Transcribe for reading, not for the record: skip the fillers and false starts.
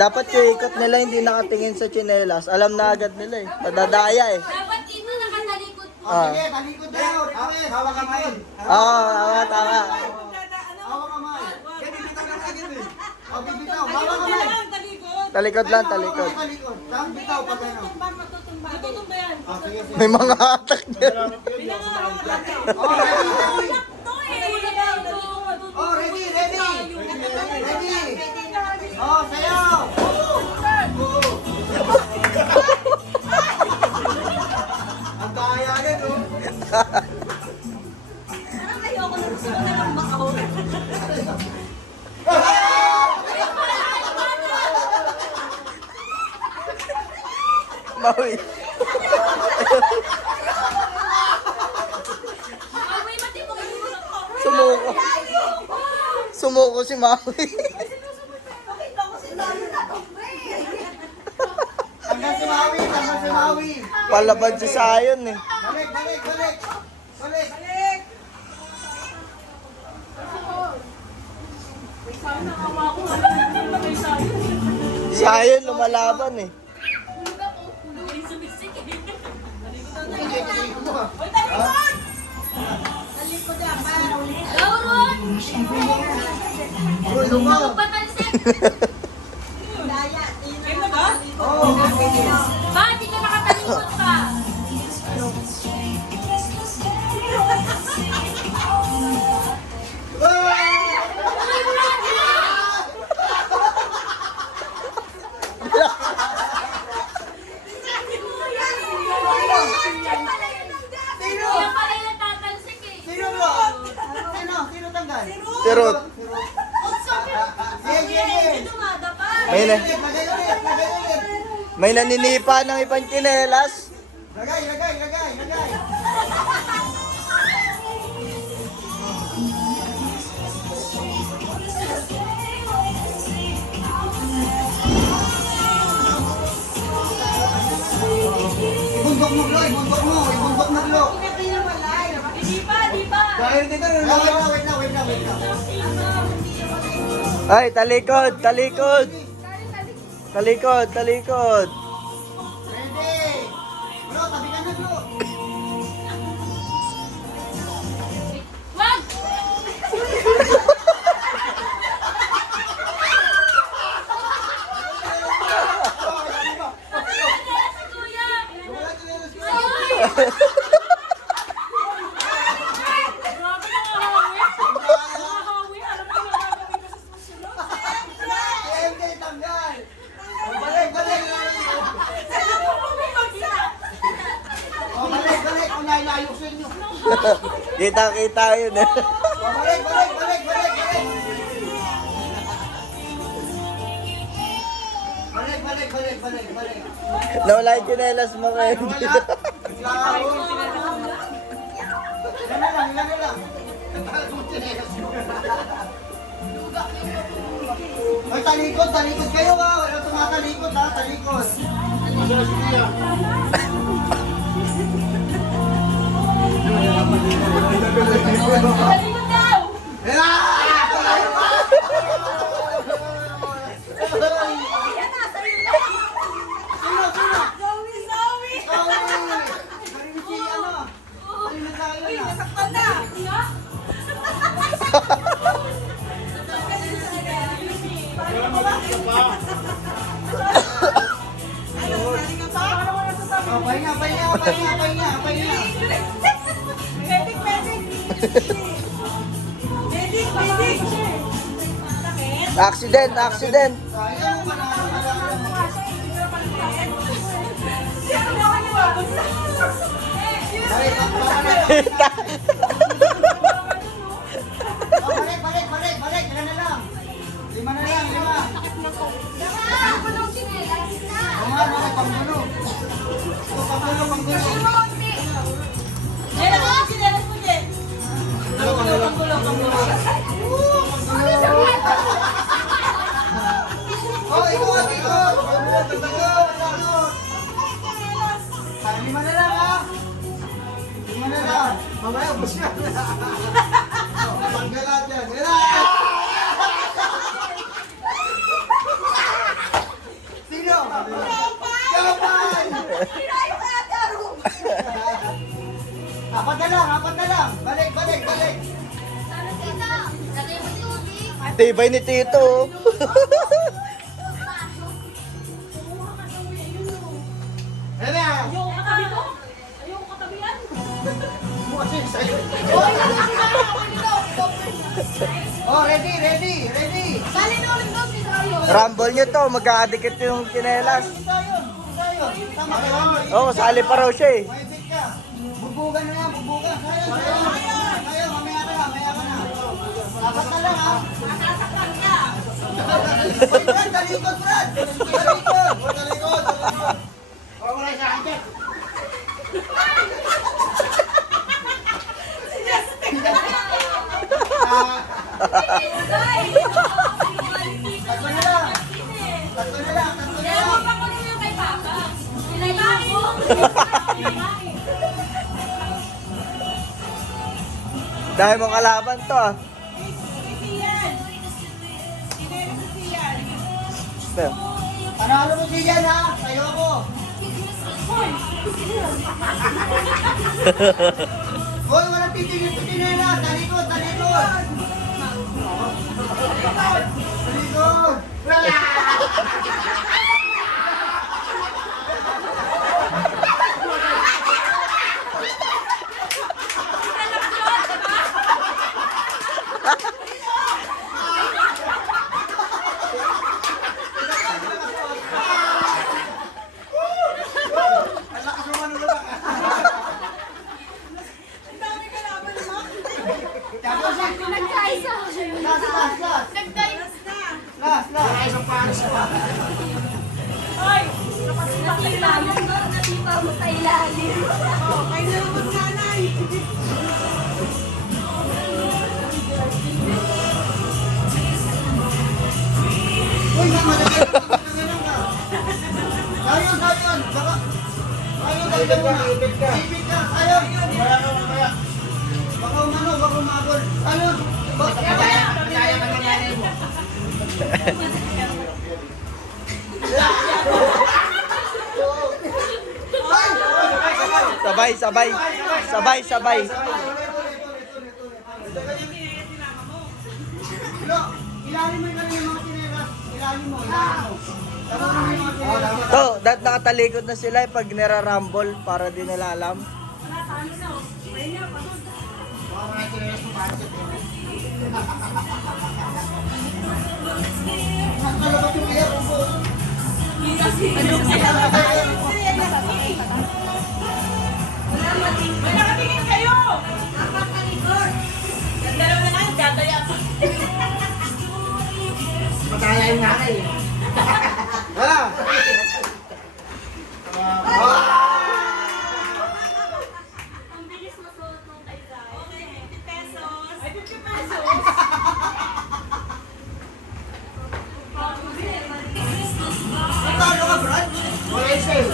Dapat yung ikot nila hindi nakatingin sa tsinelas. Alam na agad nila eh. Madadaya eh. Dapat dito nakatalikod po. Sige, talikod daw. Hawak kamay. Oo, tama. Hawak kamay. Yan, bibitaw lang agad eh. O, bibitaw. Hawak kamay. Talikod lang, talikod. Talikod. Saan bitaw pag ano? Matutumba yan. O, sige, sige. May mga atak niya. O, ready, ready. Ready. O, sayaw. Ang daya agad, oh. Parang ayoko na gusto ko na lang makaw. Maui. Away, mati mo kayo. Sumuko. Sumuko si Maui. Pakita ko si Lalo na tumba eh. Hanggang si Maui, hanggang si Maui. Palabad si Sayon eh. Balik, balik, balik. Balik. Sayon lumalaban eh. Lauron! Uy, lumaw. Patansin! Oo. Bakit hindi ka nakatalikod pa? Kaya pala yung natatalsik eh. Sino bro? Sino? Sino tanggal? Si Ruth. Sige, sige. May, na, Lagay ulit, lagay ulit. may naninipa ng ibang tsinelas. Lagay, lagay, lagay, lagay. Ibundok mo, Glo, ibundok mo, ibundok mo, Glo. Di ba? Dahil dito, wait na, wait na, wait na. Ay, talikod, talikod. Talikod, talikod. Ready. Glo, tabi ka na, Glo. Wag! Si Kuya! Ayun! Grabe nangahawi. Nangahawi. Alam mo na gagawin ko sa susunod. Hindi, tanggal. Balik, balik. O, balik, balik. Kung nailayusin nyo. Kita-kita yun eh. O, balik, balik, balik, balik, balik. Balik, balik, balik, balik, balik. Nawala yung tsinelas mo kayo. Wala. Klaro. Ilan na lang, ilan na lang. Ay, talikod, talikod kayo ha. Wala tumatalikod ha, talikod. Talikod daw! Pahinga, pahinga, pahinga, pahinga, pahinga. Accident, accident. Sayang, balik, balik, balik, balik, ilan na lang? 5 na lang, 5. Mga panggulo. Ito, panggulo, panggulo. Meron ako sinelas mo, Jen. Oh, ikot, ikot. Ikot, ikot. 5 na lang, ha? 5 na lang. Mamaya, ubos yan. Panggalat yan. apat na lang. Balik, balik, balik. Tibay ni Tito. Ayan na. Ayoko katabi to. Ayoko katabihan. Kasi sa'yo. Oh, ready, ready, ready. Rumble nyo to, magkakadikit yung chinelas. Isa yun, isa yun. Tama ka yun. Oo, sali pa raw siya eh. May bit ka. Bubugan na yan, bubugan. Sayang, sayang. Sayang, mamaya ka na, mamaya ka na. Apat na lang ha. Wait, Brad, talikod, Brad. Talikod. Talikod, talikod. Wala sa akin. Tatlo na lang. Tatlo na lang, tatlo na lang. Dahil mong kalaban to ah. Ito. Panalo mo si Jan ha. Sa'yo ako. Hoy, walang titigil sa tinela. Talikod, talikod. Talikod. Ang lakas mo manulak. Tapos last, last, last. Last, last. Ay! Uy, namalagay ka. Sayang, sayang. Baka. Sayang, sayang na. Ipit ka. Sayang. Baka umano, baka umabol. Sayang. Sayang ka nangyari mo. Sabay, sabay. Sabay, sabay. Lo, ilalim mo yung kanina mga tinelas. Ilalim mo, ilalim mo. Tama mo yung mga tinelas. To, dat nakatalikod na sila eh, pag nira-rumble para di nila alam. Nakalabas yung air po. May nakatingin kayo! Nagdalaw na nga, dadaya pa. Mataya yung nanay.